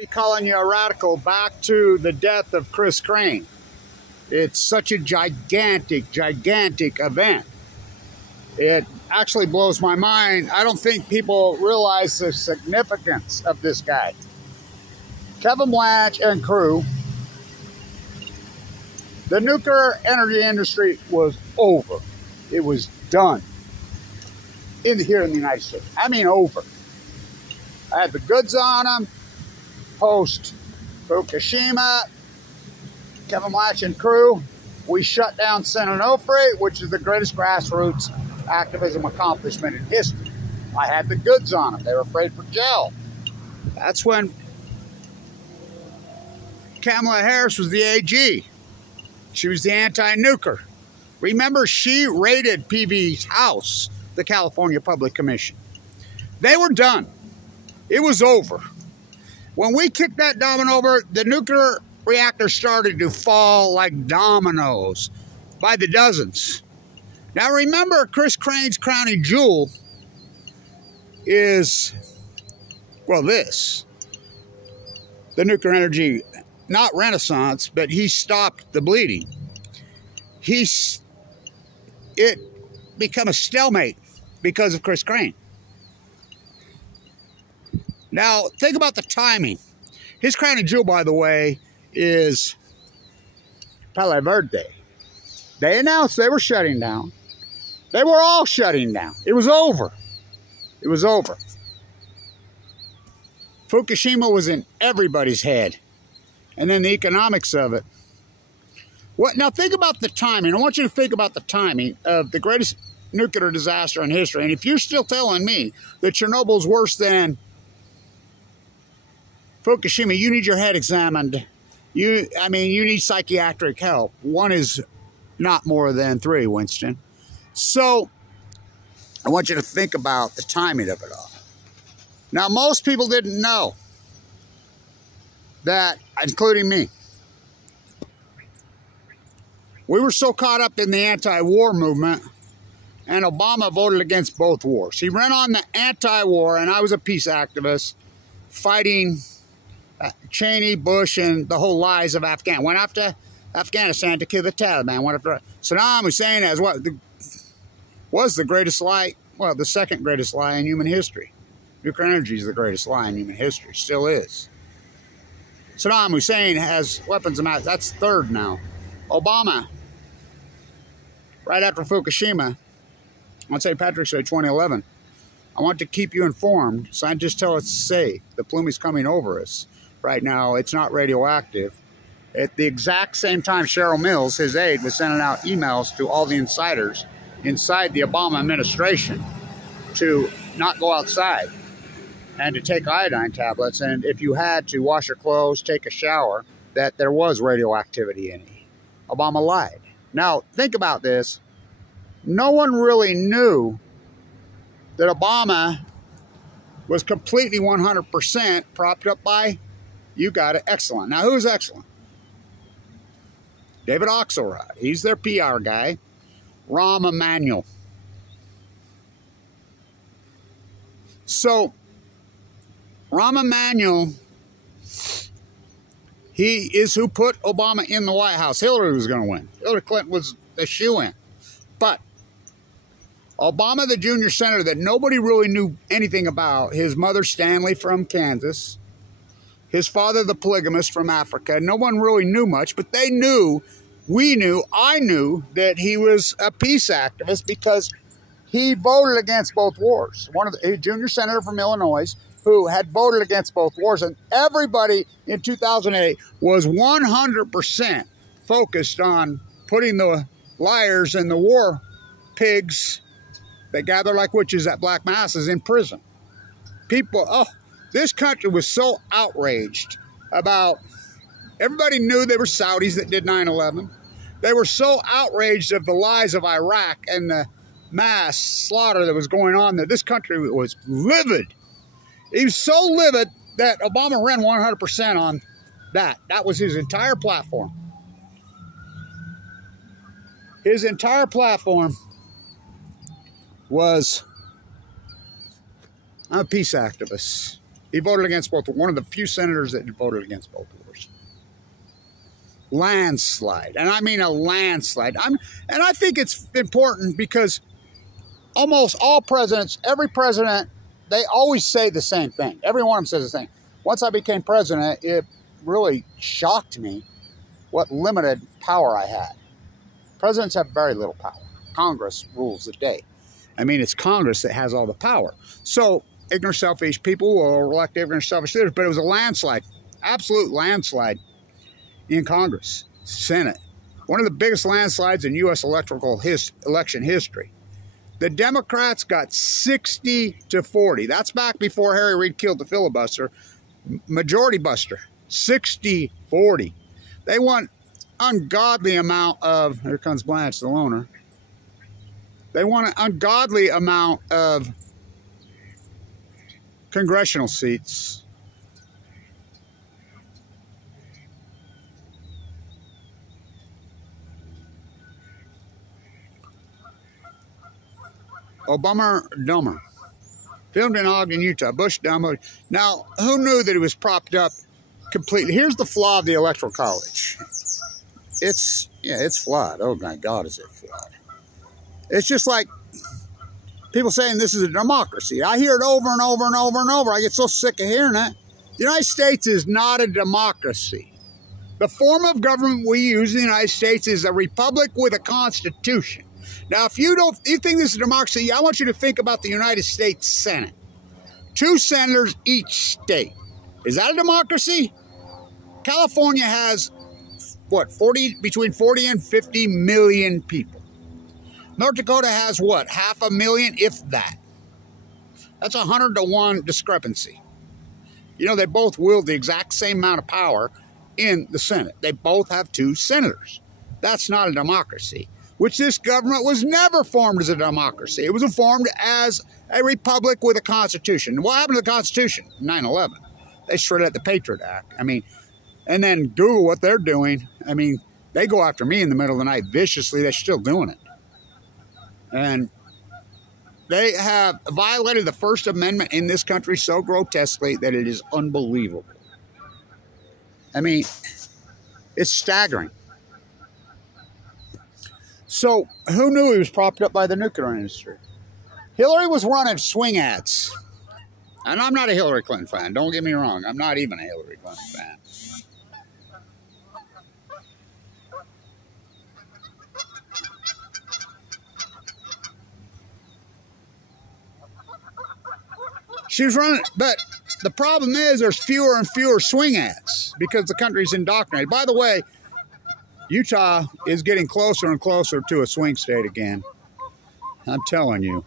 Be calling you a radical back to the death of Chris Crane. It's such a gigantic event. It actually blows my mind. I don't think people realize the significance of this guy. Kevin Blan and crew, the nuclear energy industry was over. It was done here in the United States. I mean, over. I had the goods on them. Post Fukushima, Kevin Blan and crew, we shut down San Onofre, which is the greatest grassroots activism accomplishment in history. I had the goods on them. They were afraid for jail. That's when Kamala Harris was the AG. She was the anti-nuker. Remember, she raided PV's house, the California Public Commission. They were done. It was over. When we kicked that domino over, the nuclear reactor started to fall like dominoes by the dozens. Now remember, Chris Crane's crowning jewel is, well, this. The nuclear energy, not renaissance, but he stopped the bleeding. It became a stalemate because of Chris Crane. Now, think about the timing. His crowning jewel, by the way, is Palo Verde. They announced they were shutting down. They were all shutting down. It was over. It was over. Fukushima was in everybody's head. And then the economics of it. Now, think about the timing. I want you to think about the timing of the greatest nuclear disaster in history. And if you're still telling me that Chernobyl's worse than Fukushima, you need your head examined. You need psychiatric help. One is not more than three, Winston. So, I want you to think about the timing of it all. Now, most people didn't know that, including me. We were so caught up in the anti-war movement, and Obama voted against both wars. He ran on the anti-war, and I was a peace activist fighting Cheney, Bush, and the whole lies of Afghanistan. Went after Afghanistan to kill the Taliban. Went after Saddam Hussein as what was the greatest lie, well, the second greatest lie in human history. Nuclear energy is the greatest lie in human history, still is. Saddam Hussein has weapons of mass, that's third now. Obama, right after Fukushima, on St. Patrick's Day 2011, I want to keep you informed. Scientists tell us it's safe. The plume is coming over us. Right now, it's not radioactive. At the exact same time, Cheryl Mills, his aide, was sending out emails to all the insiders inside the Obama administration to not go outside and to take iodine tablets. And if you had to wash your clothes, take a shower, that there was radioactivity in it. Obama lied. Now, think about this. No one really knew that Obama was completely 100% propped up by, you got it, Exelon. Now, who's Exelon? David Axelrod. He's their PR guy. Rahm Emanuel. So, Rahm Emanuel, he is who put Obama in the White House. Hillary was going to win. Hillary Clinton was the shoo-in. But Obama, the junior senator that nobody really knew anything about, his mother Stanley from Kansas, his father the polygamist from Africa, no one really knew much, but they knew, I knew that he was a peace activist because he voted against both wars. One of the junior senator from Illinois who had voted against both wars, and everybody in 2008 was 100% focused on putting the liars and the war pigs that gather like witches at black masses in prison. People, this country was so outraged about, everybody knew they were Saudis that did 9/11. They were so outraged of the lies of Iraq and the mass slaughter that was going on that this country was livid. He was so livid that Obama ran 100% on that. That was his entire platform. His entire platform was, I'm a peace activist. He voted against both. One of the few senators that voted against both wars. Landslide. And I mean a landslide. And I think it's important because almost all presidents, every president, they always say the same thing. Every one of them says the same. Once I became president, it really shocked me what limited power I had. Presidents have very little power. Congress rules the day. I mean, it's Congress that has all the power. So ignorant, selfish people will elect ignorant, selfish leaders, but it was a landslide, absolute landslide in Congress, Senate. One of the biggest landslides in U.S. election history. The Democrats got 60-40. That's back before Harry Reid killed the filibuster. Majority buster, 60-40. They won ungodly amount of, here comes Blanche, the loner. They won an ungodly amount of congressional seats. Obama dumber. Filmed in Ogden, Utah. Bush dumber. Now, who knew that it was propped up completely? Here's the flaw of the Electoral College. It's flawed. Oh my God, is it flawed? It's just like people saying this is a democracy. I hear it over and over and over and over. I get so sick of hearing it. The United States is not a democracy. The form of government we use in the United States is a republic with a constitution. Now, if you think this is a democracy, I want you to think about the United States Senate. 2 senators each state. Is that a democracy? California has, what, between 40 and 50 million people. North Dakota has, what, 500,000, if that. That's 100-to-1 discrepancy. You know, they both wield the exact same amount of power in the Senate. They both have 2 senators. That's not a democracy, which this government was never formed as a democracy. It was formed as a republic with a constitution. What happened to the Constitution? 9/11. They shredded the Patriot Act. I mean, and then Google what they're doing. I mean, they go after me in the middle of the night viciously. They're still doing it. And they have violated the First Amendment in this country so grotesquely that it is unbelievable. I mean, it's staggering. So, who knew he was propped up by the nuclear industry? Hillary was running swing ads. And I'm not a Hillary Clinton fan. Don't get me wrong. I'm not even a Hillary Clinton fan. She was running, but the problem is there's fewer and fewer swing ads because the country's indoctrinated. By the way, Utah is getting closer and closer to a swing state again. I'm telling you.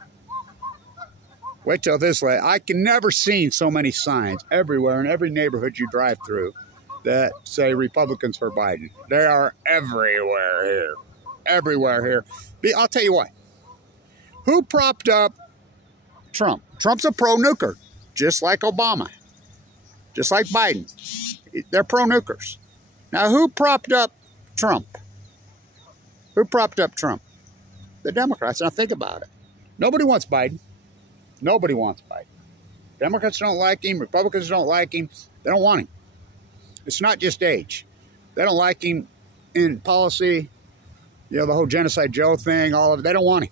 Wait till this late. I can never seen so many signs everywhere in every neighborhood you drive through that say Republicans for Biden. They are everywhere here. Everywhere here. I'll tell you what. Who propped up Trump? Trump's a pro-nuker, just like Obama, just like Biden. They're pro-nukers. Now, who propped up Trump? Who propped up Trump? The Democrats. Now, think about it. Nobody wants Biden. Nobody wants Biden. Democrats don't like him. Republicans don't like him. They don't want him. It's not just age. They don't like him in policy. You know, the whole Genocide Joe thing, all of it. They don't want him.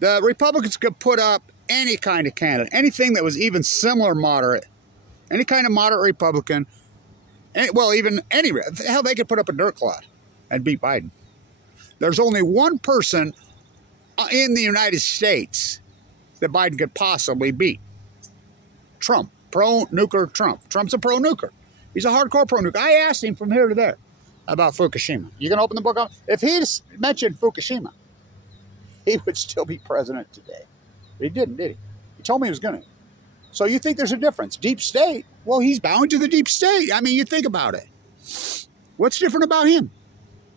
The Republicans could put up any kind of candidate, anything that was even similar moderate, any kind of moderate Republican, well, even any, hell, they could put up a dirt clod and beat Biden. There's only one person in the United States that Biden could possibly beat. Trump. Pro-nuker Trump. Trump's a pro-nuker. He's a hardcore pro-nuker. I asked him from here to there about Fukushima. You can open the book up. If he mentioned Fukushima, he would still be president today. But he didn't, did he? He told me he was going to. So you think there's a difference. Deep state, well, he's bound to the deep state. I mean, you think about it. What's different about him?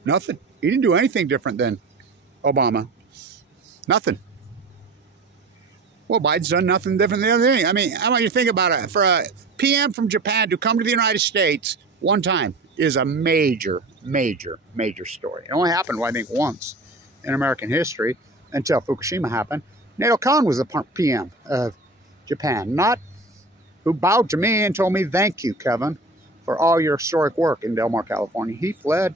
Nothing. He didn't do anything different than Obama. Nothing. Well, Biden's done nothing different than anything. I mean, I want you to think about it. For a PM from Japan to come to the United States one time is a major, major, major story. It only happened, well, I think, once in American history until Fukushima happened. Nato Khan was the PM of Japan, not who bowed to me and told me, "Thank you, Kevin, for all your historic work in Del Mar, California." He fled.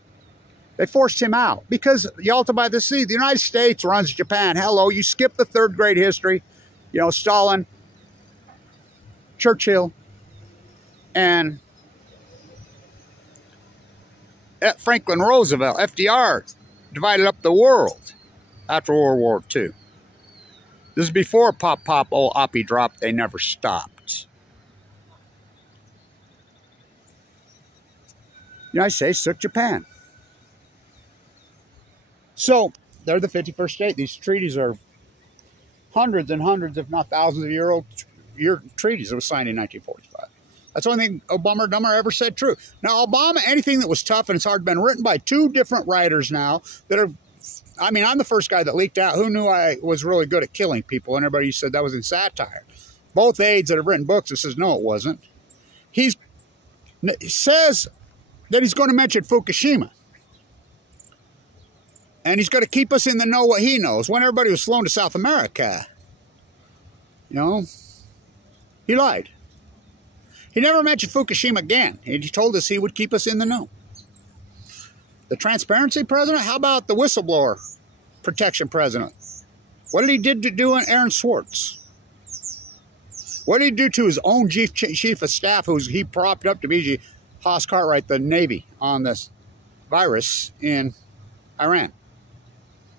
They forced him out because Yalta by the Sea, the United States runs Japan. Hello, you skip the third grade history. You know, Stalin, Churchill, and Franklin Roosevelt, FDR, divided up the world after World War II. This is before pop, old oppie drop. They never stopped. The United States took Japan. So, they're the 51st state. These treaties are hundreds and hundreds, if not thousands of year treaties that was signed in 1945. That's the only thing Obama Dummer ever said true. Now, Obama, anything that was tough and it's hard, been written by two different writers now that are, I mean, I'm the first guy that leaked out who knew I was really good at killing people, and everybody said that was in satire. Both aides that have written books that says, no, it wasn't. He says that he's going to mention Fukushima. And he's going to keep us in the know what he knows. When everybody was flown to South America, you know, he lied. He never mentioned Fukushima again. He told us he would keep us in the know. The transparency president? How about the whistleblower protection president? What did he do in Aaron Swartz? What did he do to his own chief of staff, who he propped up to be Haas Cartwright, the Navy, on this virus in Iran?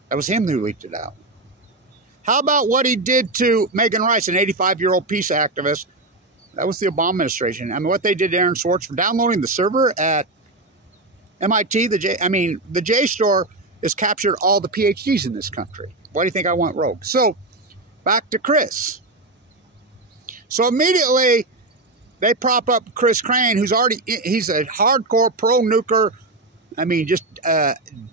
That was him who leaked it out. How about what he did to Megan Rice, an 85-year-old peace activist? That was the Obama administration. I mean, what they did to Aaron Swartz for downloading the server at MIT, the JSTOR has captured all the PhDs in this country. Why do you think I went rogue? So, back to Chris. So immediately, they prop up Chris Crane, who's already, he's a hardcore pro-nuclear, I mean, just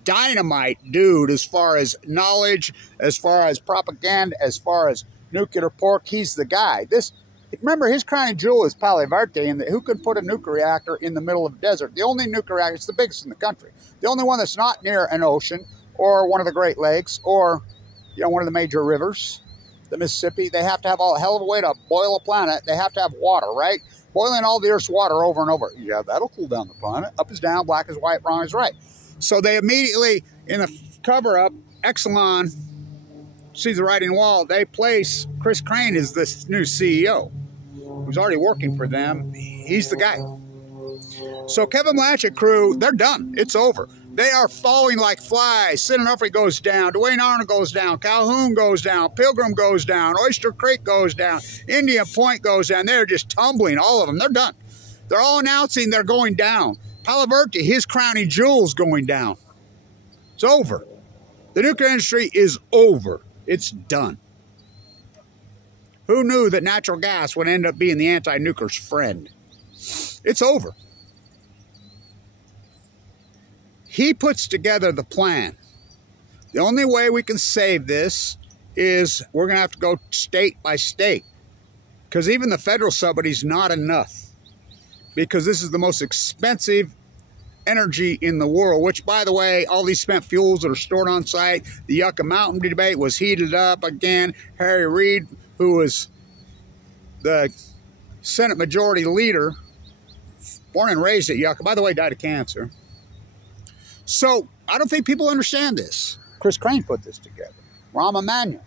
dynamite dude as far as knowledge, as far as propaganda, as far as nuclear pork. He's the guy. Remember, his crowning jewel is Palo Verde, and who could put a nuclear reactor in the middle of the desert? The only nuclear reactor, it's the biggest in the country. The only one that's not near an ocean or one of the Great Lakes or, you know, one of the major rivers, the Mississippi. They have to have a hell of a way to boil a planet. They have to have water, right? Boiling all the Earth's water over and over. Yeah, that'll cool down the planet. Up is down, black is white, wrong is right. So they immediately, in the cover-up, Exelon sees the writing on the wall. They place Chris Crane as this new CEO, who's already working for them. He's the guy. So Kevin Blanchett crew, they're done. It's over. They are falling like flies. Sid Onofre goes down. Dwayne Arnold goes down. Calhoun goes down. Pilgrim goes down. Oyster Creek goes down. Indian Point goes down. They're just tumbling, all of them. They're done. They're all announcing they're going down. Palo Verde, his crowning jewel's going down. It's over. The nuclear industry is over. It's done. Who knew that natural gas would end up being the anti-nuclear's friend? It's over. He puts together the plan. The only way we can save this is we're going to have to go state by state, because even the federal subsidy is not enough, because this is the most expensive energy in the world, which, by the way, all these spent fuels that are stored on site, the Yucca Mountain debate was heated up again. Harry Reid, who was the Senate Majority Leader, born and raised at Yucca, by the way, died of cancer. So, I don't think people understand this. Chris Crane put this together. Rahm Emanuel.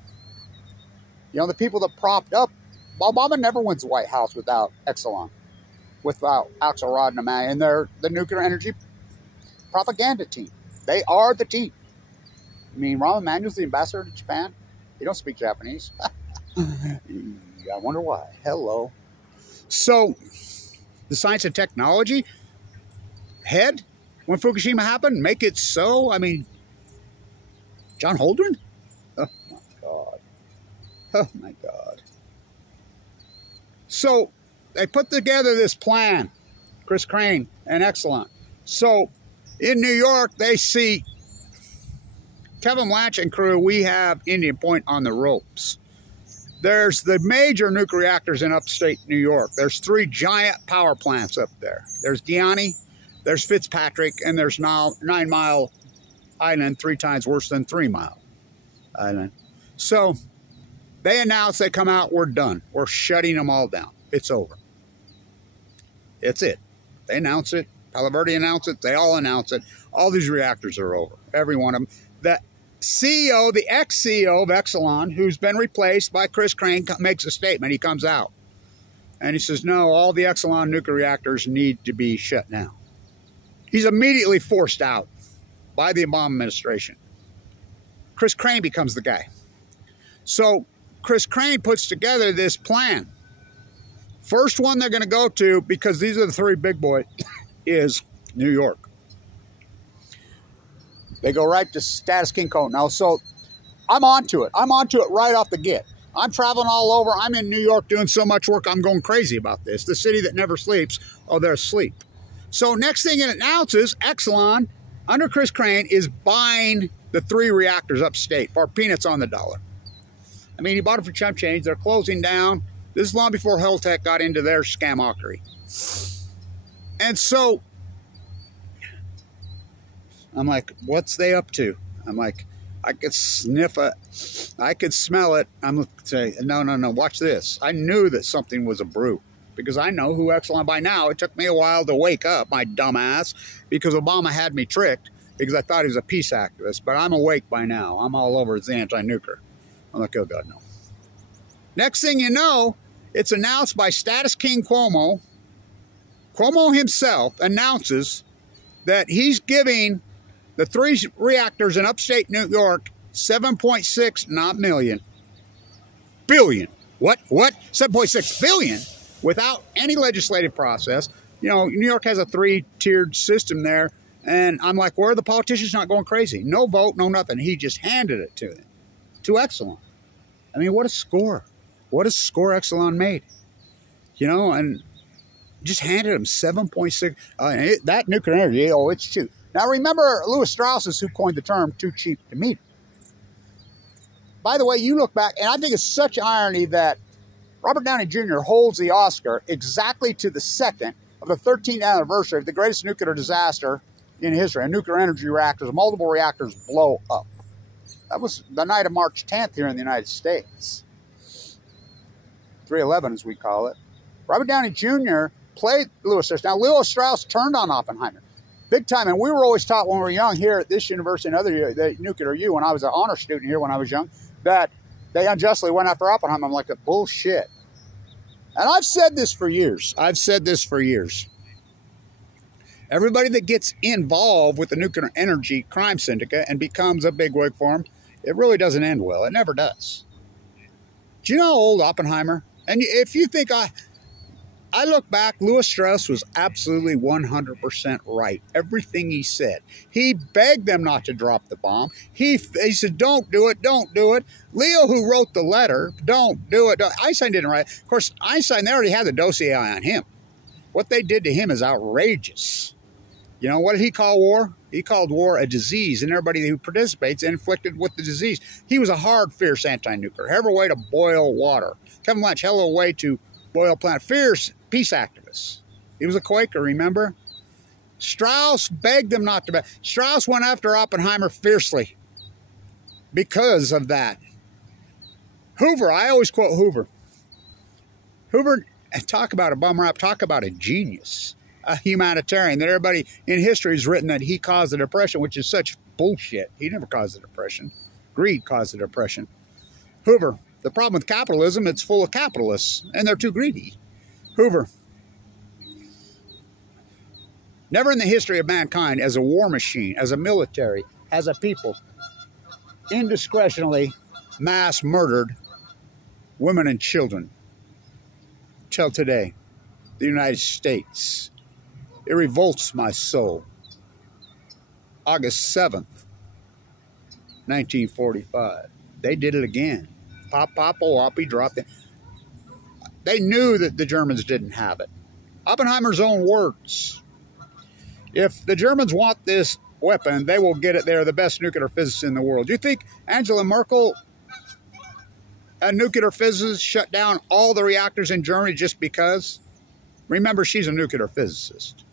You know, the people that propped up. Obama never wins the White House without Exelon, without Axelrod and Emanuel, and they're the nuclear energy propaganda team. They are the team. I mean, Rahm Emanuel's the ambassador to Japan. He don't speak Japanese. I wonder why. Hello. So, the science and technology head, when Fukushima happened, make it so. I mean, John Holdren? Oh, my God. Oh, my God. So, they put together this plan, Chris Crane and Exelon. So, in New York, they see Kevin Blanchett and crew, we have Indian Point on the ropes. There's the major nuclear reactors in upstate New York. There's 3 giant power plants up there. There's Gianni, there's Fitzpatrick, and there's 9 Mile Island, 3 times worse than 3 Mile Island. So they announce, they come out, we're done. We're shutting them all down. It's over. It's it. They announce it. Palaverdi announced it. They all announce it. All these reactors are over. Every one of them. The CEO, the ex-CEO of Exelon, who's been replaced by Chris Crane, makes a statement. He comes out. And he says, no, all the Exelon nuclear reactors need to be shut down. He's immediately forced out by the Obama administration. Chris Crane becomes the guy. So Chris Crane puts together this plan. First one they're going to go to, because these are the three big boys, is New York. They go right to status quo now. So I'm onto it. I'm onto it right off the get. I'm traveling all over. I'm in New York doing so much work. I'm going crazy about this. The city that never sleeps. Oh, they're asleep. So next thing it announces, Exelon, under Chris Crane, is buying the 3 reactors upstate for peanuts on the dollar. I mean, he bought it for chump change. They're closing down. This is long before Holtec got into their scamockery. And so I'm like, what's they up to? I'm like, I could sniff it. I could smell it. I'm saying, no, watch this. I knew that something was a brew because I know who Exelon by now. It took me a while to wake up, my dumbass, because Obama had me tricked because I thought he was a peace activist. But I'm awake by now. I'm all over his anti-nuclear. I'm like, oh, God, no. Next thing you know, it's announced by Status King Cuomo. Cuomo himself announces that he's giving the 3 reactors in upstate New York 7.6, not million, billion. What? 7.6 billion without any legislative process. You know, New York has a 3-tiered system there. And I'm like, where are the politicians not going crazy? No vote, no nothing. He just handed it to them, to Exelon. I mean, what a score. What a score Exelon made. You know, and just handed him 7.6. That nuclear energy, oh, it's cheap. Now, remember, Lewis Strauss is who coined the term too cheap to meet. By the way, you look back, and I think it's such irony that Robert Downey Jr. holds the Oscar exactly to the second of the 13th anniversary of the greatest nuclear disaster in history. And nuclear energy reactors, multiple reactors blow up. That was the night of March 10th here in the United States. 3/11, as we call it. Robert Downey Jr. played Lewis Strauss. Now, Lewis Strauss turned on Oppenheimer. Big time. And we were always taught when we were young here at this university and other, the Nuclear U, when I was an honor student here when I was young, that they unjustly went after Oppenheimer. I'm like, bullshit. And I've said this for years. Everybody that gets involved with the nuclear energy crime syndicate and becomes a bigwig for them, it really doesn't end well. It never does. Do you know how old Oppenheimer? And if you think I look back, Lewis Strauss was absolutely 100% right. Everything he said. He begged them not to drop the bomb. He said, don't do it, don't do it. Leo, who wrote the letter, don't do it. Einstein didn't write it. Of course, Einstein, they already had the dossier on him. What they did to him is outrageous. You know, what did he call war? He called war a disease, and everybody who participates inflicted with the disease. He was a hard, fierce anti-nuclear. Hell of a way to boil water. Kevin Blanch, hell of a way to boil plant. Fierce peace activist. He was a Quaker, remember? Strauss begged them not to. Strauss went after Oppenheimer fiercely because of that. Hoover, I always quote Hoover. Hoover, talk about a bum rap, talk about a genius, a humanitarian that everybody in history has written that he caused the Depression, which is such bullshit. He never caused the Depression. Greed caused the Depression. Hoover, the problem with capitalism, it's full of capitalists, and they're too greedy. Hoover, never in the history of mankind, as a war machine, as a military, as a people, indiscretionally mass murdered women and children. Till today, the United States. It revolts my soul. August 7th, 1945. They did it again. Pop, pop, oh, I'll be dropped in. They knew that the Germans didn't have it. Oppenheimer's own words. If the Germans want this weapon, they will get it. They're the best nuclear physicists in the world. Do you think Angela Merkel, a nuclear physicist, shut down all the reactors in Germany just because? Remember, she's a nuclear physicist.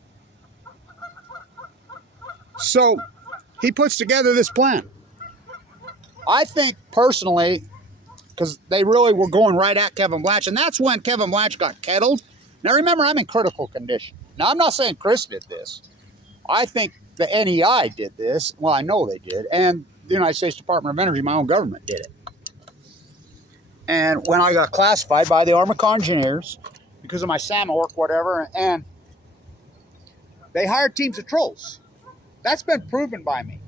So he puts together this plan. I think personally, because they really were going right at Kevin Blanch, and that's when Kevin Blanch got kettled. Now remember, I'm in critical condition. Now I'm not saying Chris did this. I think the NEI did this. Well, I know they did. And the United States Department of Energy, my own government, did it. And when I got classified by the Army Corps Engineers, because of my SAMA work, whatever, and they hired teams of trolls. That's been proven by me.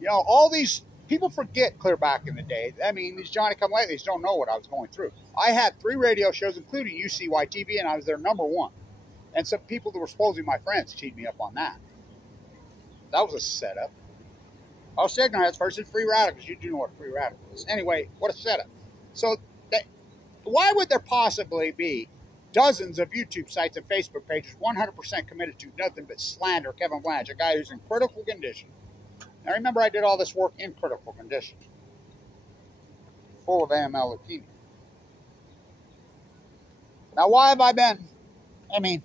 You know, all these people forget clear back in the day. I mean, these Johnny-come-latelys don't know what I was going through. I had 3 radio shows, including UCY-TV, and I was their #1. And some people that were supposedly my friends cheated me up on that. That was a setup. I was ignorant first in free radicals. You do know what a free radical is. Anyway, what a setup. So, why would there possibly be dozens of YouTube sites and Facebook pages 100% committed to nothing but slander Kevin Blanch, a guy who's in critical condition? Now, remember, I did all this work in critical condition, full of AML leukemia. Now, why have I been? I mean,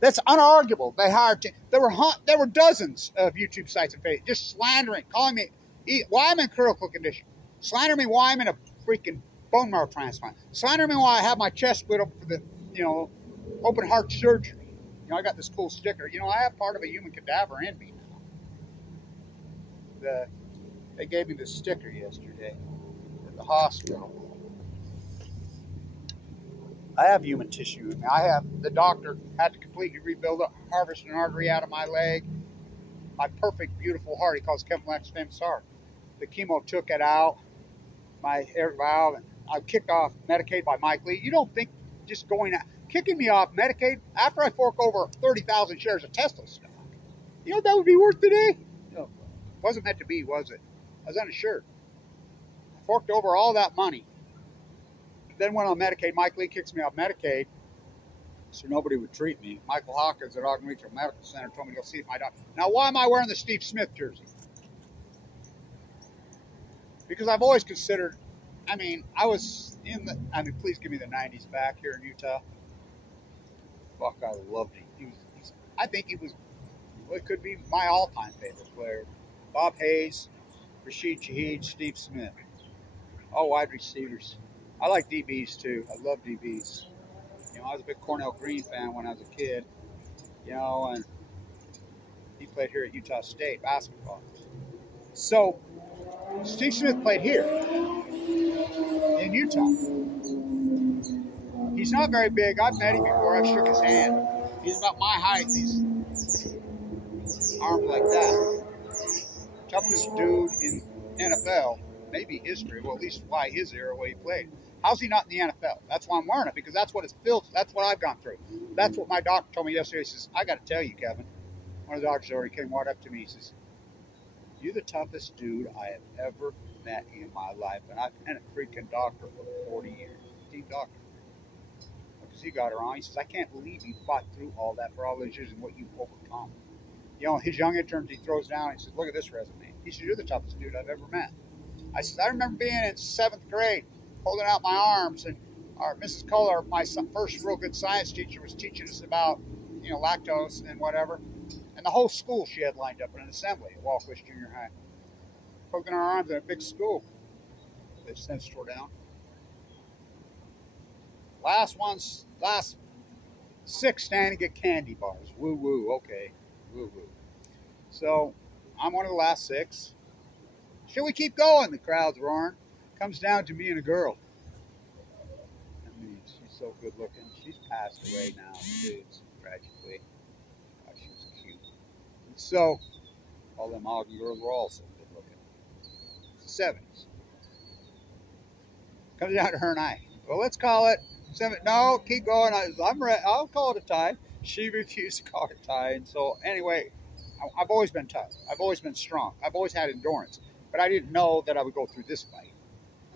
that's unarguable. They hired there were dozens of YouTube sites and pages just slandering, calling me why I'm in critical condition, slandering me why I'm in a freaking bone marrow transplant, slandering me why I have my chest split up for the open heart surgery. You know, I got this cool sticker. You know, I have part of a human cadaver in me now. They gave me this sticker yesterday at the hospital. I have human tissue in me. The doctor had to completely rebuild it, harvest an artery out of my leg. My perfect, beautiful heart, he calls Kevin Blanch's famous heart. The chemo took it out, my air valve, and I kicked off Medicaid by Mike Lee. You don't think just kicking me off Medicaid after I fork over 30,000 shares of Tesla stock, you know what that would be worth today? No, wasn't meant to be, was it? I was uninsured. I forked over all that money. Then went on Medicaid. Mike Lee kicks me off Medicaid, so nobody would treat me. Michael Hawkins at Ogden Regional Medical Center told me to go see my doctor. Now, why am I wearing the Steve Smith jersey? Because I've always considered, please give me the 90s back here in Utah. Fuck, I loved him. I think he was, it could be my all-time favorite player. Bob Hayes, Rashid Shaheed, Steve Smith. All wide receivers. I like DBs too. I love DBs. You know, I was a big Cornell Green fan when I was a kid. You know, and he played here at Utah State basketball. So, Steve Smith played here in Utah. He's not very big. I've met him before. I've shook his hand. He's about my height. He's armed like that. Toughest dude in NFL, maybe history. Well, at least why his era where he played. How's he not in the NFL? That's why I'm wearing it, because that's what it's filled. That's what I've gone through. That's what my doctor told me yesterday. He says, I got to tell you, Kevin. One of the doctors already came right up to me. He says, you're the toughest dude I have ever met in my life. And I've been a freaking doctor for 40 years. Team doctor. Because he got her on. He says, I can't believe you fought through all that for all those years and what you've overcome. You know, his young interns, he throws down and he says, look at this resume. He says, you're the toughest dude I've ever met. I said, I remember being in 7th grade, holding out my arms, and our Mrs. Kohler, my first real good science teacher, was teaching us about, you know, lactose and whatever. And the whole school she had lined up in an assembly at Walkwest Junior High. Poking our arms in a big school. They since tore down. Last 6 standing get candy bars. Woo woo, okay. Woo woo. So, I'm one of the last 6. Should we keep going? The crowd's roaring. Comes down to me and a girl. I mean, she's so good looking. She's passed away now, too, tragically. God, she was cute. And so, all them Ogden girls were also good looking. It's the 70s. Comes down to her and I. Well, let's call it 7. No, keep going. I'm ready. I'll call it a tie. She refused to call it a tie. And so, anyway, I've always been tough. I've always been strong. I've always had endurance. But I didn't know that I would go through this fight.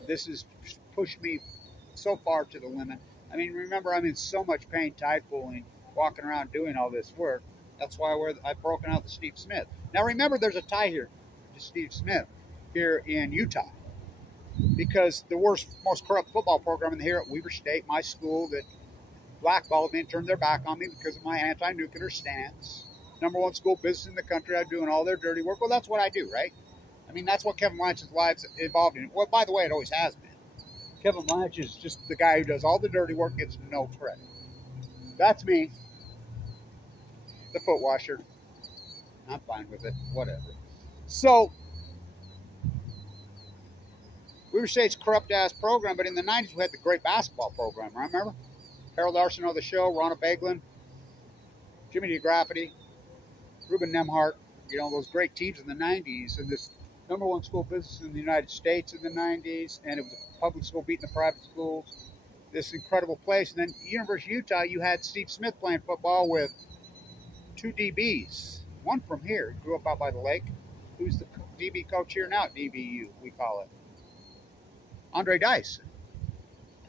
This has pushed me so far to the limit. I mean, remember, I'm in so much pain, tide pooling, walking around doing all this work. That's why I've broken out the Steve Smith. Now, remember, there's a tie here to Steve Smith here in Utah. Because the most corrupt football program here at Weber State, my school, that blackballed me and turned their back on me because of my anti-nuclear stance. #1 school business in the country. I'm doing all their dirty work. Well, that's what I do, right? I mean, that's what Kevin Blanch's life's involved in. Well, by the way, it always has been. Kevin Blanch is just the guy who does all the dirty work, gets no credit. That's me. The foot washer. I'm fine with it. Whatever. So, Weaver State's corrupt-ass program, but in the 90s we had the great basketball program, remember? Harold Arsenault, the show, Ronald Baglin, Jimmy DeGraffiti, Ruben Nemhart, you know, those great teams in the 90s, and this #1 school business in the United States in the 90s, and it was a public school beating the private schools, this incredible place. And then University of Utah, you had Steve Smith playing football with 2 DBs, one from here, grew up out by the lake, who's the DB coach here now at DBU, we call it. Andre Dyson.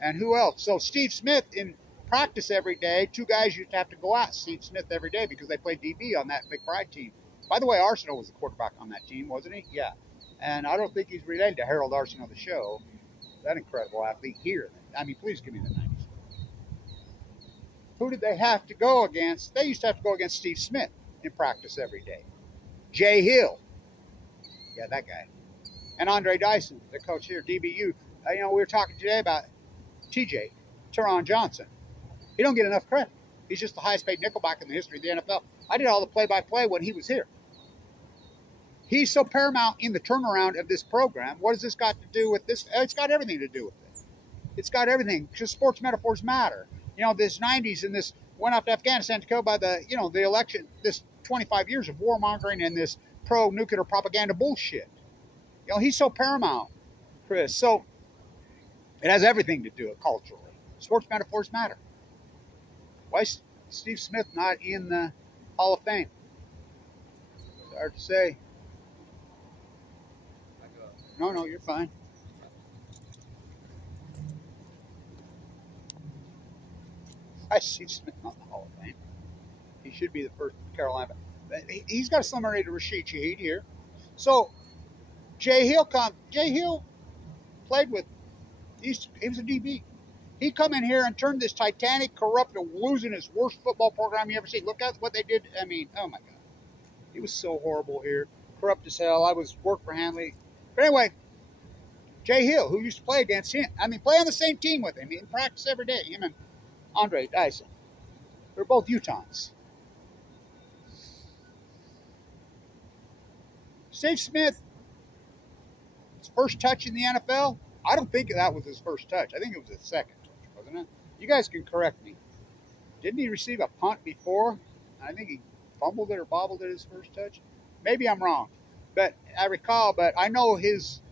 And who else? So Steve Smith in practice every day, 2 guys used to have to go at Steve Smith every day because they played DB on that McBride team. By the way, Arsenault was the quarterback on that team, wasn't he? Yeah. And I don't think he's related to Harold Arsenault, the show. That incredible athlete here. I mean, please give me the 90s. Who did they have to go against? They used to have to go against Steve Smith in practice every day. Jay Hill. Yeah, that guy. And Andre Dyson, the coach here, DBU. You know, we were talking today about TJ, Teron Johnson. He don't get enough credit. He's just the highest paid nickelback in the history of the NFL. I did all the play-by-play when he was here. He's so paramount in the turnaround of this program. What has this got to do with this? It's got everything to do with it. It's got everything, because sports metaphors matter. You know, this 90s and this went off to Afghanistan to go by the, you know, the election, this 25 years of warmongering and this pro-nuclear propaganda bullshit. You know, he's so paramount, Chris. So it has everything to do with culturally. Sports metaphors matter. Why is Steve Smith not in the Hall of Fame? It's hard to say. No, you're fine. I see Smith not in the Hall of Fame. He should be the first Carolina. He's got a similarity to Rashid Shaheed here. So Jay Hill played with. He was a DB. He come in here and turned this Titanic, corrupt, losing his worst football program you ever seen. Look at what they did. I mean, oh my God, he was so horrible here, corrupt as hell. I was worked for Hanley, but anyway. Jay Hill, who used to play against him. I mean, play on the same team with him. In practice every day. Him and Andre Dyson. They're both Utahns. Steve Smith, his first touch in the NFL, I don't think that was his first touch. I think it was his second touch, wasn't it? You guys can correct me. Didn't he receive a punt before? I think he fumbled it or bobbled it his first touch. Maybe I'm wrong. But I recall, but I know his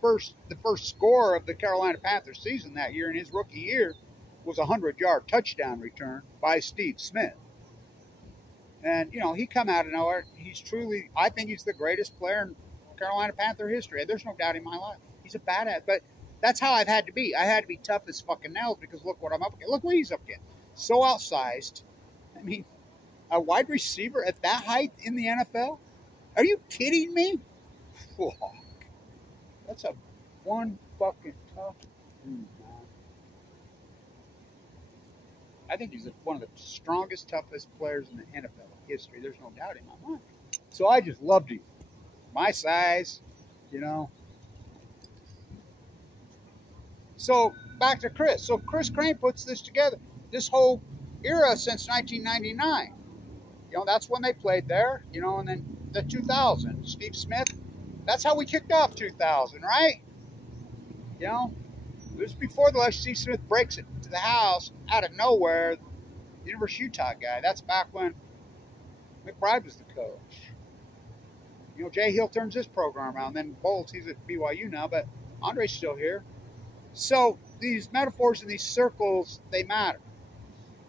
the first score of the Carolina Panthers season that year in his rookie year was a 100-yard touchdown return by Steve Smith. And, you know, he come out of nowhere. He's truly, I think he's the greatest player in Carolina Panther history. There's no doubt in my life. He's a badass. But that's how I've had to be. I had to be tough as fucking nails because look what I'm up against. Look what he's up against. So outsized. I mean, a wide receiver at that height in the NFL? Are you kidding me? Fuck. That's a one fucking tough dude, man. I think he's one of the strongest, toughest players in the NFL history. There's no doubt in my mind. So I just loved him. My size, you know. So back to Chris. So Chris Crane puts this together. This whole era since 1999. You know, that's when they played there. You know, and then the 2000. Steve Smith. That's how we kicked off 2000, right? You know, this is before the election. Steve Smith breaks it to the house out of nowhere. The University of Utah guy. That's back when McBride was the coach. You know, Jay Hill turns this program around. Then Bolts, he's at BYU now, but Andre's still here. So these metaphors and these circles, they matter.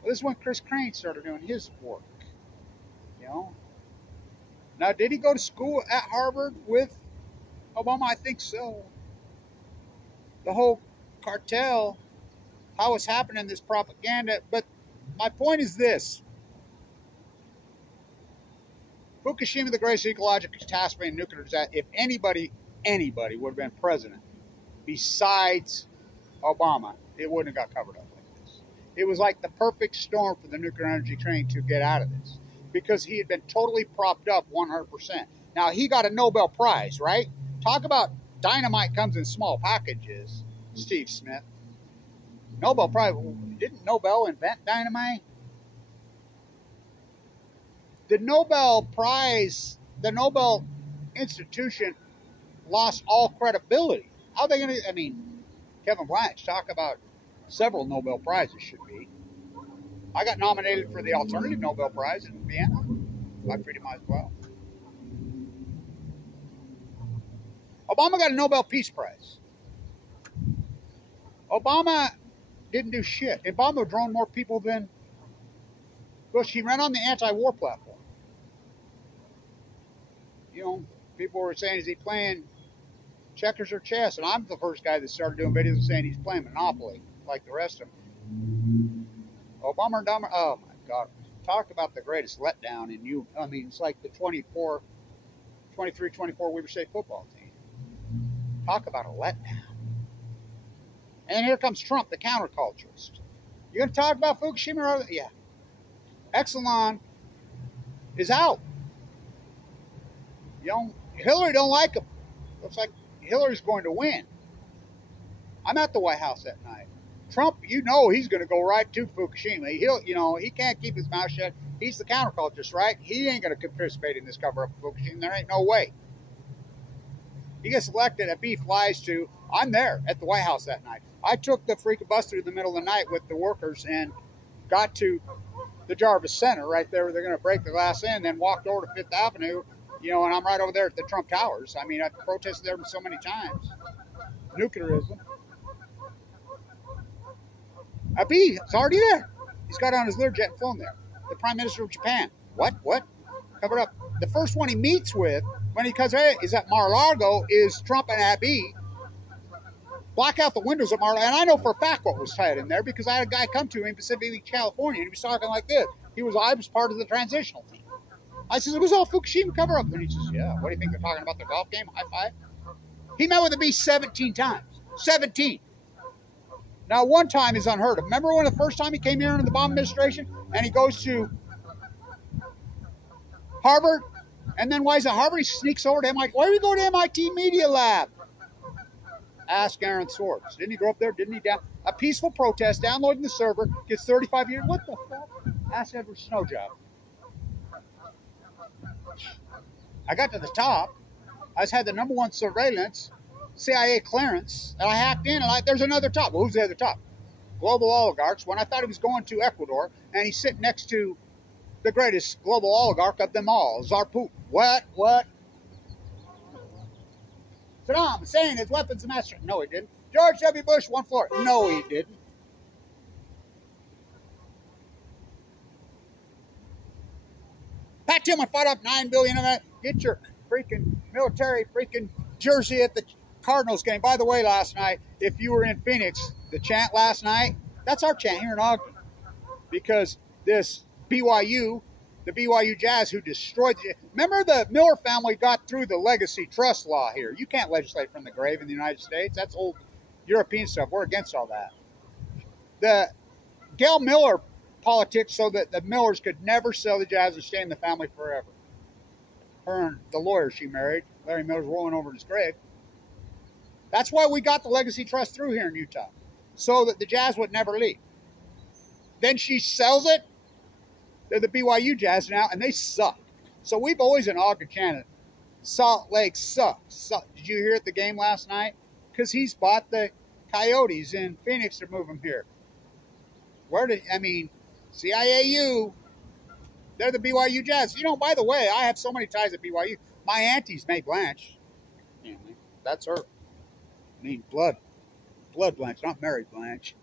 Well, this is when Chris Crane started doing his work. You know. Now, did he go to school at Harvard with Obama? I think so. The whole cartel, how it's happening, this propaganda. But my point is this. Fukushima, the greatest ecological catastrophe and nuclear disaster, if anybody would have been president besides Obama, it wouldn't have got covered up like this. It was like the perfect storm for the nuclear energy train to get out of this. Because he had been totally propped up 100%. Now, he got a Nobel Prize, right? Talk about dynamite comes in small packages, Steve Smith. Nobel Prize. Didn't Nobel invent dynamite? The Nobel Prize, the Nobel institution lost all credibility. How are they going to, I mean, Kevin Blanch, talk about several Nobel Prizes should be. I got nominated for the alternative Nobel Prize in Vienna. I figured might as well. Obama got a Nobel Peace Prize. Obama didn't do shit. Obama drone more people than Bush. He ran on the anti-war platform. You know, people were saying, is he playing checkers or chess? And I'm the first guy that started doing videos saying he's playing Monopoly, like the rest of them. Obama and Dahmer, oh my God. Talk about the greatest letdown in you. I mean, it's like the 23-24 Weber State football team. Talk about a letdown. And then here comes Trump, the counterculturist. You're going to talk about Fukushima? Yeah. Exelon is out. You know, Hillary don't like him. Looks like Hillary's going to win. I'm at the White House that night. Trump, you know, he's going to go right to Fukushima. He can't keep his mouth shut. He's the counterculturist, right? He ain't going to participate in this cover-up of Fukushima. There ain't no way. He gets elected. A bee flies to. I'm there at the White House that night. I took the freaking bus through the middle of the night with the workers and got to the Jarvis Center right there where they're going to break the glass in, then walked over to Fifth Avenue, you know, and I'm right over there at the Trump Towers. I mean, I've protested there so many times. Nuclearism. Abe, it's already there. He's got on his Learjet and flown there. The Prime Minister of Japan. What? Covered up. The first one he meets with when he comes hey, is at Mar-a-Lago is Trump and Abe. Block out the windows at Mar-a-Lago. And I know for a fact what was said in there because I had a guy come to me in Pacific Beach, California, and he was talking like this. I was part of the transitional team. I said, it was all Fukushima cover-up. And he says, yeah, what do you think they're talking about, the golf game? High five. He met with Abe 17 times. 17. Now, one time is unheard of. Remember when the first time he came here in the Obama administration and he goes to Harvard? And then why is it Harvard? He sneaks over to MIT. Why do we go to MIT Media Lab? Ask Aaron Swartz. Didn't he grow up there? Didn't he? A peaceful protest, downloading the server, gets 35 years. What the fuck? Ask Edward Snowjob. I got to the top. I had the #1 surveillance, CIA clearance, and I hacked in, and there's another top. Well, who's the other top? Global oligarchs. When I thought he was going to Ecuador, and he's sitting next to the greatest global oligarch of them all, Tsar Putin. What? Saddam Hussein his weapons of mass destruction. No, he didn't. George W. Bush won Florida. No, he didn't. Pat Tillman fought up $9 billion of that. Get your freaking military freaking jersey at the Cardinals game. By the way, last night, if you were in Phoenix, the chant last night, that's our chant here in Ogden. Because this BYU, the BYU Jazz who destroyed the... Remember the Miller family got through the legacy trust law here. You can't legislate from the grave in the United States. That's old European stuff. We're against all that. The Gail Miller politics so that the Millers could never sell the Jazz and stay in the family forever. Her and the lawyer she married, Larry Miller's rolling over in his grave. That's why we got the legacy trust through here in Utah, so that the Jazz would never leave. Then she sells it. They're the BYU Jazz now, and they suck. So we've always in Ogden chanted, Salt Lake sucks. Did you hear at the game last night? Because he's bought the Coyotes in Phoenix to move them here. CIAU, they're the BYU Jazz. You know, by the way, I have so many ties at BYU. My auntie's May Blanche. That's her. I mean, blood Blanche, not Mary Blanche.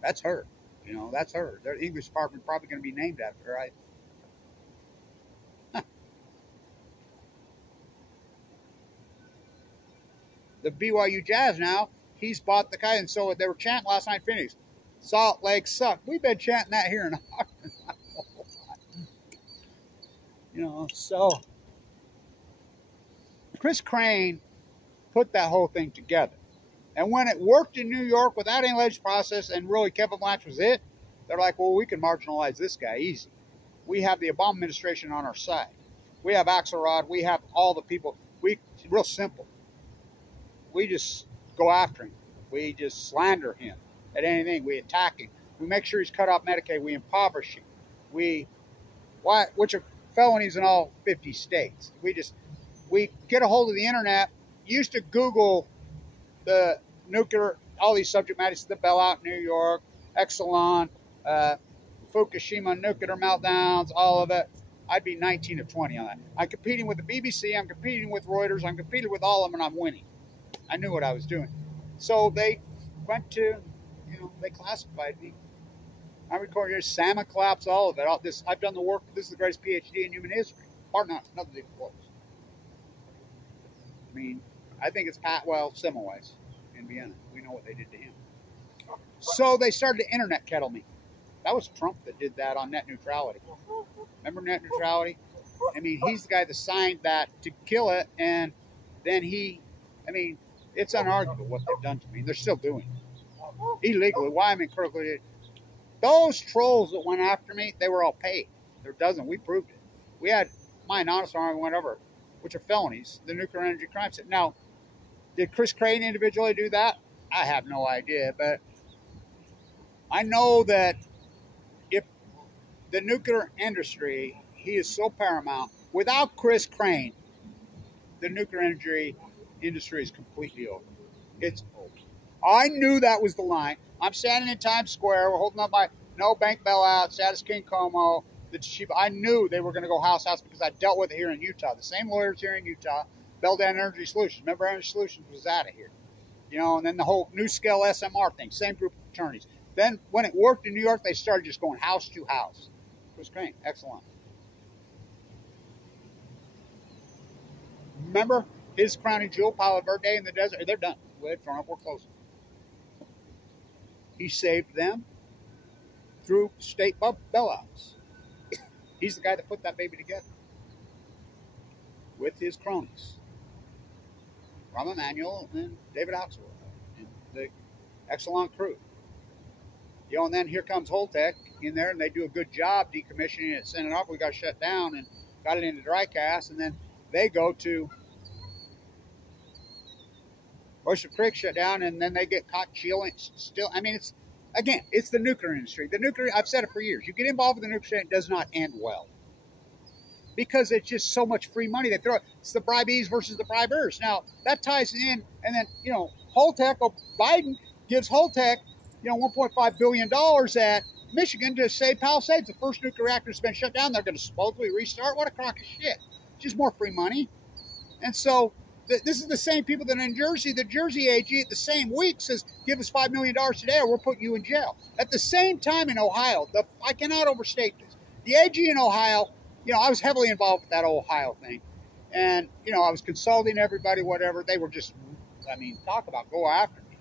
That's her. You know, that's her. Their English department probably going to be named after her, right? Huh. The BYU Jazz now, he's bought the guy, and so they were chanting last night in Phoenix. Salt Lake suck. We've been chanting that here in Ogden. You know, so Chris Crane put that whole thing together. And when it worked in New York without any legislative process and really Kevin Blanch was it, they're like, well, we can marginalize this guy easy. We have the Obama administration on our side. We have Axelrod. We have all the people. Real simple. We just go after him. We just slander him. at anything. We attack him. We make sure he's cut off Medicaid. We impoverish him. Which are felonies in all 50 states. We get a hold of the internet. Used to Google the nuclear, all these subject matters, the bailout in New York, Exelon, Fukushima nuclear meltdowns, all of it. I'd be 19 of 20 on that. I'm competing with the BBC, I'm competing with Reuters, I'm competing with all of them, and I'm winning. I knew what I was doing. So they went to, they classified me. I recorded here, salmon collapse, all of it. I've done the work. This is the greatest PhD in human history. Or not, nothing even close. I mean, I think it's Semmelweis in Vienna. We know what they did to him. So they started to internet kettle me. That was Trump that did that on net neutrality. Remember net neutrality? I mean, he's the guy that signed that to kill it, and then it's unarguable what they've done to me. They're still doing it. Illegally. Why I'm in Kirkland. Those trolls that went after me, they were all paid. There doesn't. We proved it. We had my anonymous army went over, which are felonies, the nuclear energy crimes. Now, did Chris Crane individually do that? I have no idea, but I know that if the nuclear industry, he is so paramount. Without Chris Crane, the nuclear energy industry is completely over. It's over. I knew that was the line. I'm standing in Times Square. We're holding up my no bank bailout, status King Como. I knew they were going to go house because I dealt with it here in Utah. The same lawyers here in Utah, Blan Energy Solutions. Remember, Energy Solutions was out of here. And then the whole New Scale SMR thing, same group of attorneys. Then when it worked in New York, they started just going house to house. Chris Crane, Exelon. Remember his crowning jewel, Palo Verde in the desert? They're done. We're close. He saved them through state bailouts. He's the guy that put that baby together with his cronies. Rahm Emanuel and David Axelrod and the Exelon crew. And then here comes Holtec in there, and they do a good job decommissioning it, sending it off. We got shut down and got it into dry cast, and then they go to Oyster Creek shut down, and then they get caught chilling. Still, I mean, it's the nuclear industry. The nuclear, I've said it for years. You get involved with the nuclear industry, it does not end well. Because it's just so much free money they throw. It's the bribees versus the bribers. Now, that ties in, and then, Holtec, Biden gives Holtec, $1.5 billion at Michigan to save Palisades. The first nuclear reactor has been shut down. They're going to supposedly restart. What a crock of shit. Just more free money. And so, this is the same people that in Jersey, the Jersey AG, the same week says, give us $5 million today or we're putting you in jail. At the same time in Ohio, I cannot overstate this. The AG in Ohio, I was heavily involved with that Ohio thing. And, I was consulting everybody, whatever. They were just, talk about go after me.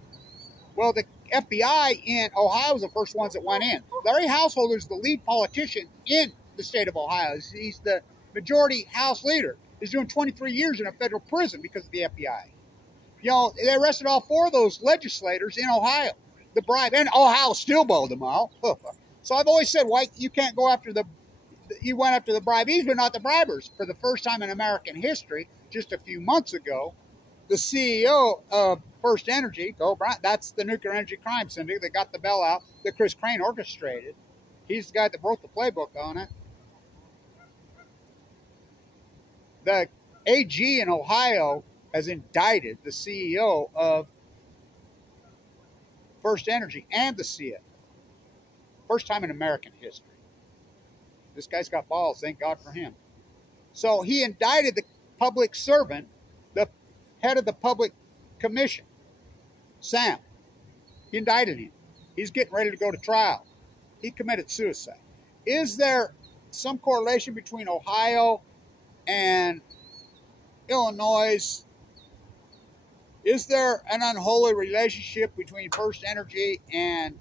Well, the FBI in Ohio was the first ones that went in. Larry Householder is the lead politician in the state of Ohio. He's the majority House leader. He's doing 23 years in a federal prison because of the FBI. They arrested all 4 of those legislators in Ohio. The bribe, and Ohio still bowled them out. So I've always said, why you can't go after you went after the bribees, but not the bribers. For the first time in American history, just a few months ago, the CEO of First Energy, that's the nuclear energy crime syndicate that got the bailout that Chris Crane orchestrated. He's the guy that wrote the playbook on it. The AG in Ohio has indicted the CEO of First Energy and the CFO. First time in American history. This guy's got balls, thank God for him. So he indicted the public servant, the head of the public commission, Sam. He indicted him. He's getting ready to go to trial. He committed suicide. Is there some correlation between Ohio and Illinois? Is there an unholy relationship between First Energy and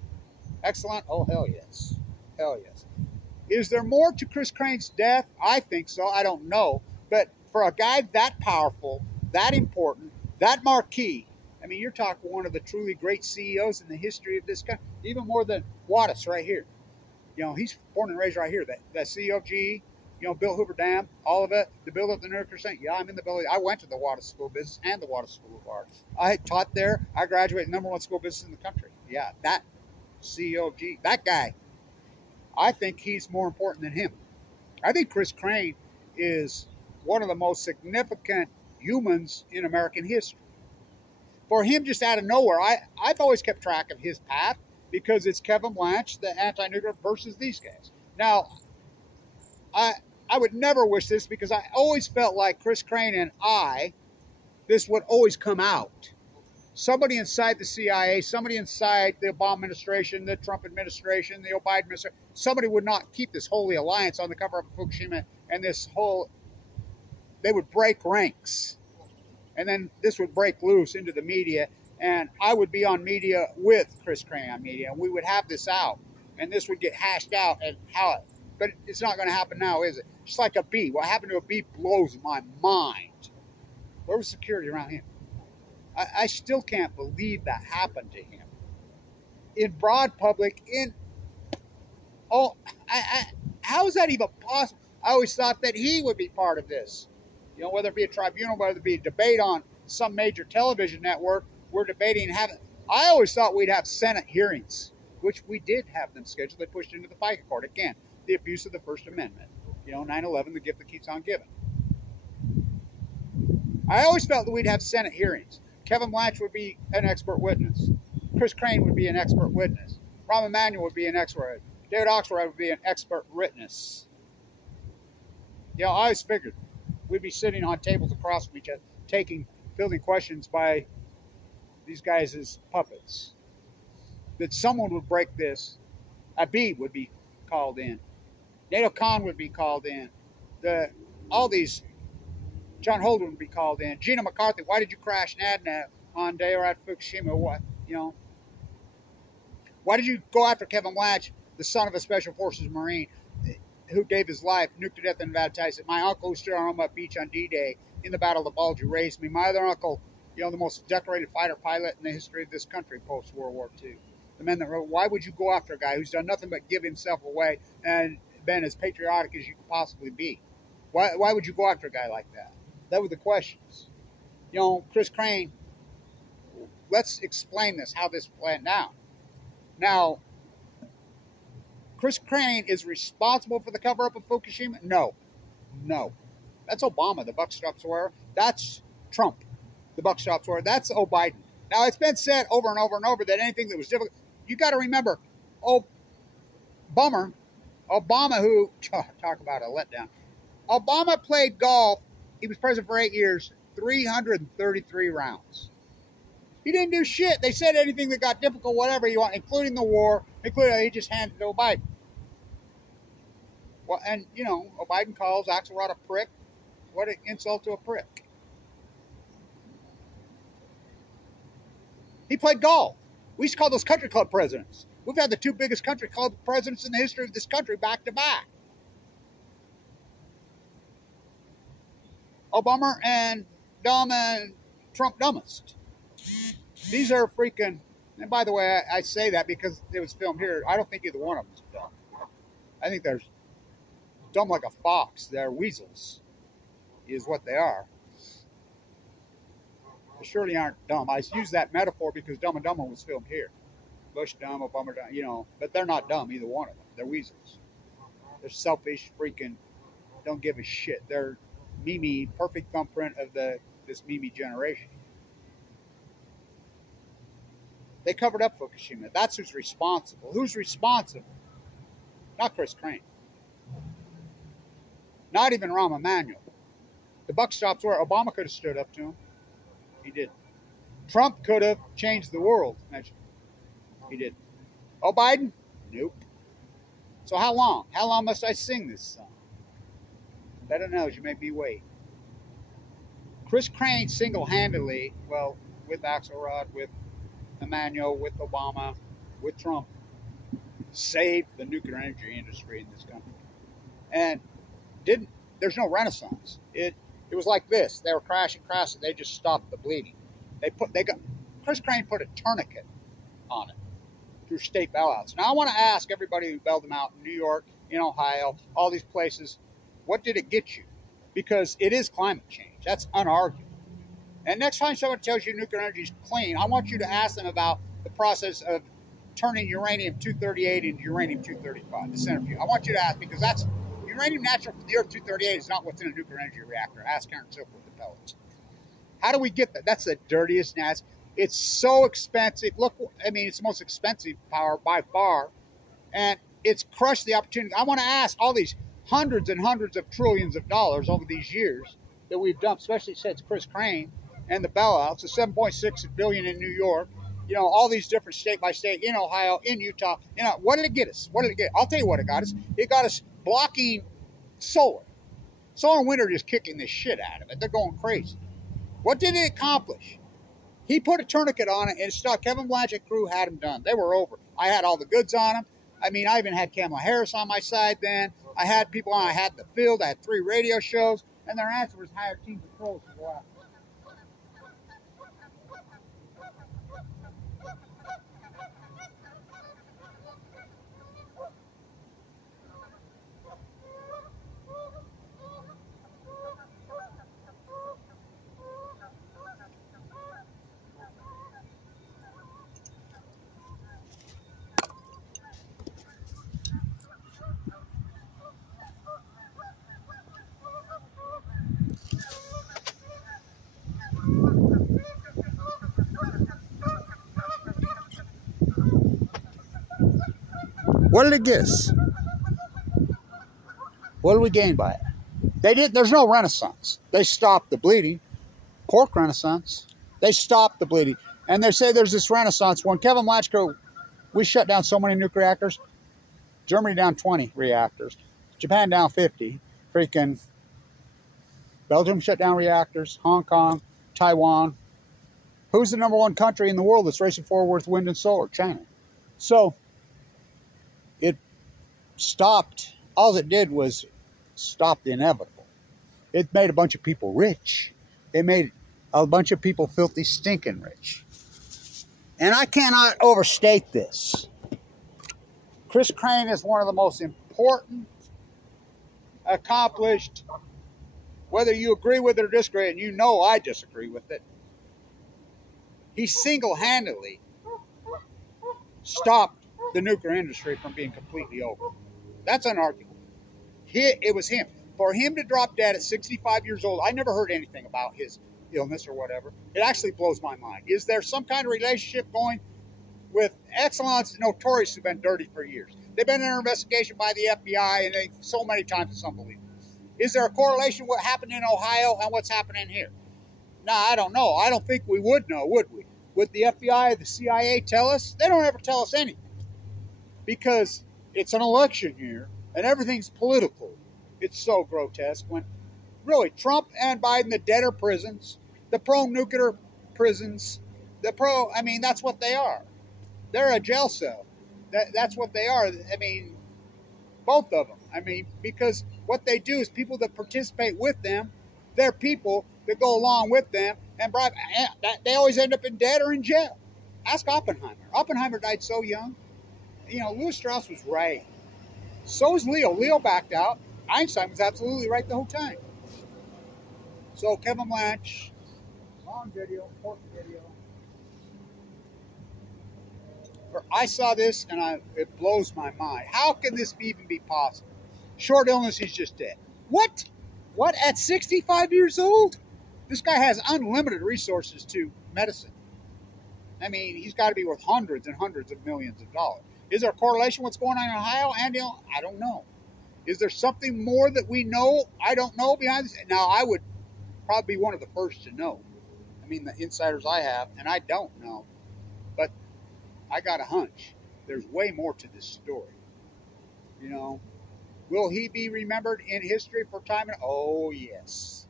Exelon? Oh, hell yes. Hell yes. Is there more to Chris Crane's death? I think so. I don't know. But for a guy that powerful, that important, that marquee, you're talking one of the truly great CEOs in the history of this country, even more than Wattis right here. He's born and raised right here. That CEO of GE, Bill Hoover Dam, all of it, the build up the nuclear thing. Yeah, I'm in the building. I went to the Wattis School of Business and the Wattis School of Art. I taught there. I graduated #1 school of business in the country. Yeah, CEO of G. That guy, I think he's more important than him. I think Chris Crane is one of the most significant humans in American history. For him just out of nowhere, I've always kept track of his path because it's Kevin Blanch, the anti-nuclear, versus these guys. Now, I would never wish this because I always felt like Chris Crane and this would always come out. Somebody inside the CIA, somebody inside the Obama administration, the Trump administration, the Biden administration, somebody would not keep this holy alliance on the cover of Fukushima, and this whole, they would break ranks. And then this would break loose into the media, and I would be on media with Chris Crane on media, and we would have this out, and this would get hashed out, and but it's not going to happen now, is it? Just like a bee. What happened to a bee blows my mind. Where was security around him? I still can't believe that happened to him. In broad public, how is that even possible? I always thought that he would be part of this. You know, whether it be a tribunal, whether it be a debate on some major television network, we're debating having. I always thought we'd have Senate hearings, which we did have them scheduled. They pushed into the FICA court. Again, the abuse of the First Amendment. You know, 9/11, the gift that keeps on giving. I always felt that we'd have Senate hearings. Kevin Blanch would be an expert witness. Chris Crane would be an expert witness. Rahm Emanuel would be an expert. David Oxford would be an expert witness. You know, I always figured we'd be sitting on tables across from each other, fielding questions by these guys as puppets. That someone would break this. Abib would be called in. Nato Khan would be called in. All these, John Holden would be called in. Gina McCarthy, why did you crash Nadna on day or at Fukushima? What, you know? Why did you go after Kevin Blanch, the son of a Special Forces Marine, who gave his life, nuked to death in Nevada, Tyson? My uncle who stood on Omaha Beach on D-Day in the Battle of the Bulge, who raised me. My other uncle, you know, the most decorated fighter pilot in the history of this country post-World War II. The men that wrote, why would you go after a guy who's done nothing but give himself away and been as patriotic as you could possibly be? Why would you go after a guy like that? That were the questions. You know, Chris Crane, let's explain this, how this went down. Now, Chris Crane is responsible for the cover-up of Fukushima? No. No. That's Obama, the buck stops where. That's Trump, the buck stops where. That's Biden. Now, it's been said over and over and over that anything that was difficult, you got to remember, Obama, who, talk about a letdown. Obama played golf. He was president for 8 years, 333 rounds. He didn't do shit. They said anything that got difficult, whatever you want, including the war, he just handed it to Biden. Well, and, you know, Biden calls Axelrod a prick. What an insult to a prick. He played golf. We used to call those country club presidents. We've had the two biggest country club presidents in the history of this country back to back. Obama and dumb and Trump dumbest. These are freaking, and by the way, I say that because it was filmed here. I don't think either one of them is dumb. I think they're dumb like a fox. They're weasels, is what they are. They surely aren't dumb. I use that metaphor because Dumb and Dumber was filmed here. Bush dumb, Obama dumb, you know, but they're not dumb, either one of them. They're weasels. They're selfish, freaking, don't give a shit. They're Mimi, perfect thumbprint of this Mimi generation. They covered up Fukushima. That's who's responsible. Who's responsible? Not Chris Crane. Not even Rahm Emanuel. The buck stops where. Obama could have stood up to him. He didn't. Trump could have changed the world. He didn't. Oh, Biden? Nope. So how long? How long must I sing this song? Better knows you make me wait. Chris Crane single-handedly, well, with Axelrod, with Emanuel, with Obama, with Trump, saved the nuclear energy industry in this country. And there's no renaissance. It was like this. They were crashing. They just stopped the bleeding. Chris Crane put a tourniquet on it through state bailouts. Now I want to ask everybody who bailed them out in New York, in Ohio, all these places, what did it get you? Because it is climate change. That's unarguable. And next time someone tells you nuclear energy is clean, I want you to ask them about the process of turning uranium-238 into uranium-235, the centrifuge. I want you to ask, because that's uranium natural for the Earth-238 is not what's in a nuclear energy reactor. Ask Karen Silk with the pellets. How do we get that? That's the dirtiest, nasty. It's so expensive. Look, I mean, it's the most expensive power by far, and it's crushed the opportunity. I want to ask all these hundreds and hundreds of trillions of dollars over these years that we've dumped, especially since Chris Crane and the bailouts, the $7.6 billion in New York, you know, all these different state by state, in Ohio, in Utah. You know, what did it get us? What did it get? I'll tell you what it got us. It got us blocking solar. Solar and wind are just kicking the shit out of it. They're going crazy. What did it accomplish? He put a tourniquet on it and it stuck. Kevin Blanchett crew had him done. They were over. I had all the goods on them. I mean, I even had Kamala Harris on my side then. I had people on. I had the field. I had 3 radio shows. And their answer was hire teams of pros to go after. What did it get us? What did we gain by it? There's no renaissance. They stopped the bleeding. Pork renaissance. They stopped the bleeding. And they say there's this renaissance. When Kevin Blanchett, we shut down so many nuclear reactors. Germany down 20 reactors. Japan down 50. Freaking Belgium shut down reactors. Hong Kong, Taiwan. Who's the #1 country in the world that's racing forward with wind and solar? China. So it stopped. All it did was stop the inevitable. It made a bunch of people rich. It made a bunch of people filthy, stinking rich. And I cannot overstate this. Chris Crane is one of the most important, accomplished, whether you agree with it or disagree, and you know I disagree with it, he single-handedly stopped the nuclear industry from being completely over. That's unarguable. It was him. For him to drop dead at 65 years old, I never heard anything about his illness or whatever. It actually blows my mind. Is there some kind of relationship going with Exelon's notorious who've been dirty for years? They've been under investigation by the FBI and so many times it's unbelievable. Is there a correlation with what happened in Ohio and what's happening here? No, I don't know. I don't think we would know, would we? Would the FBI or the CIA tell us? They don't ever tell us anything. Because it's an election year and everything's political. It's so grotesque when really Trump and Biden, the debtor prisons, the pro-nuclear prisons, I mean, that's what they are. They're a jail cell. That's what they are. I mean, both of them. I mean, because what they do is people that participate with them, they're people that go along with them and bribe. They always end up in debt or in jail. Ask Oppenheimer. Oppenheimer died so young. You know, Louis Strauss was right. So was Leo. Leo backed out. Einstein was absolutely right the whole time. So Kevin Blanch, long video, important video. I saw this and it blows my mind. How can this even be possible? Short illness, he's just dead. What? What? At 65 years old? This guy has unlimited resources to medicine. I mean, he's got to be worth hundreds and hundreds of millions of dollars. Is there a correlation what's going on in Ohio and I don't know. Is there something more that we know? I don't know behind this. Now, I would probably be one of the first to know. I mean, the insiders I have, and I don't know. But I got a hunch. There's way more to this story. You know, will he be remembered in history for time? Oh, yes.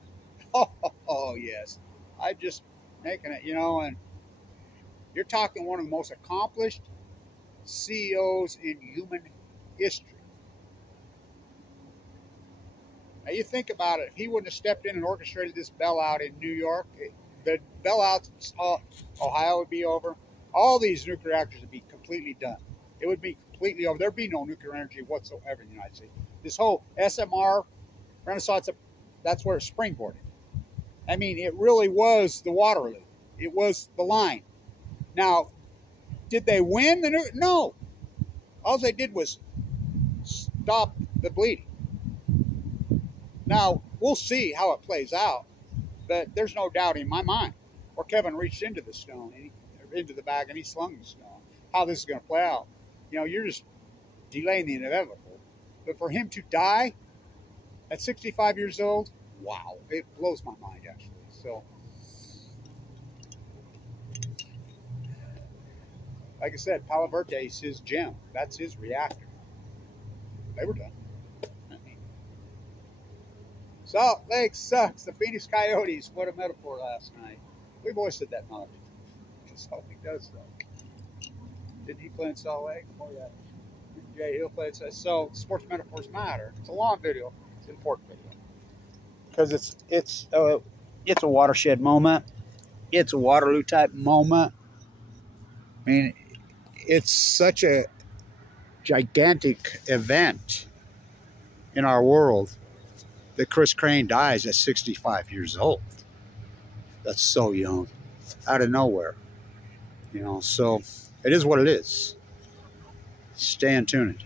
Oh, yes. I'm just making it, you know, and you're talking one of the most accomplished CEOs in human history. Now, you think about it. If he wouldn't have stepped in and orchestrated this bailout in New York, the bailouts, Ohio would be over. All these nuclear reactors would be completely done. It would be completely over. There'd be no nuclear energy whatsoever in the United States. This whole SMR renaissance, that's where it springboarded. I mean, it really was the Waterloo. It was the line. Now, Did they win? No. All they did was stop the bleeding. Now, we'll see how it plays out, but there's no doubt in my mind. Or Kevin reached into the stone, into the bag, and he slung the stone. How this is going to play out. You know, you're just delaying the inevitable. But for him to die at 65 years old, wow, it blows my mind, actually. So, like I said, Palo Verde is his gem. That's his reactor. They were done. Salt Lake sucks. The Phoenix Coyotes. What a metaphor last night. We've always said that knowledge. Salt Lake does, though. Didn't he play in Salt Lake? Oh, yeah. Jay Hill played. So, sports metaphors matter. It's a long video. It's an important video. Because it's a watershed moment. It's a Waterloo type moment. I mean, it's such a gigantic event in our world that Chris Crane dies at 65 years old. That's so young, out of nowhere. You know, so it is what it is. Stay in tune.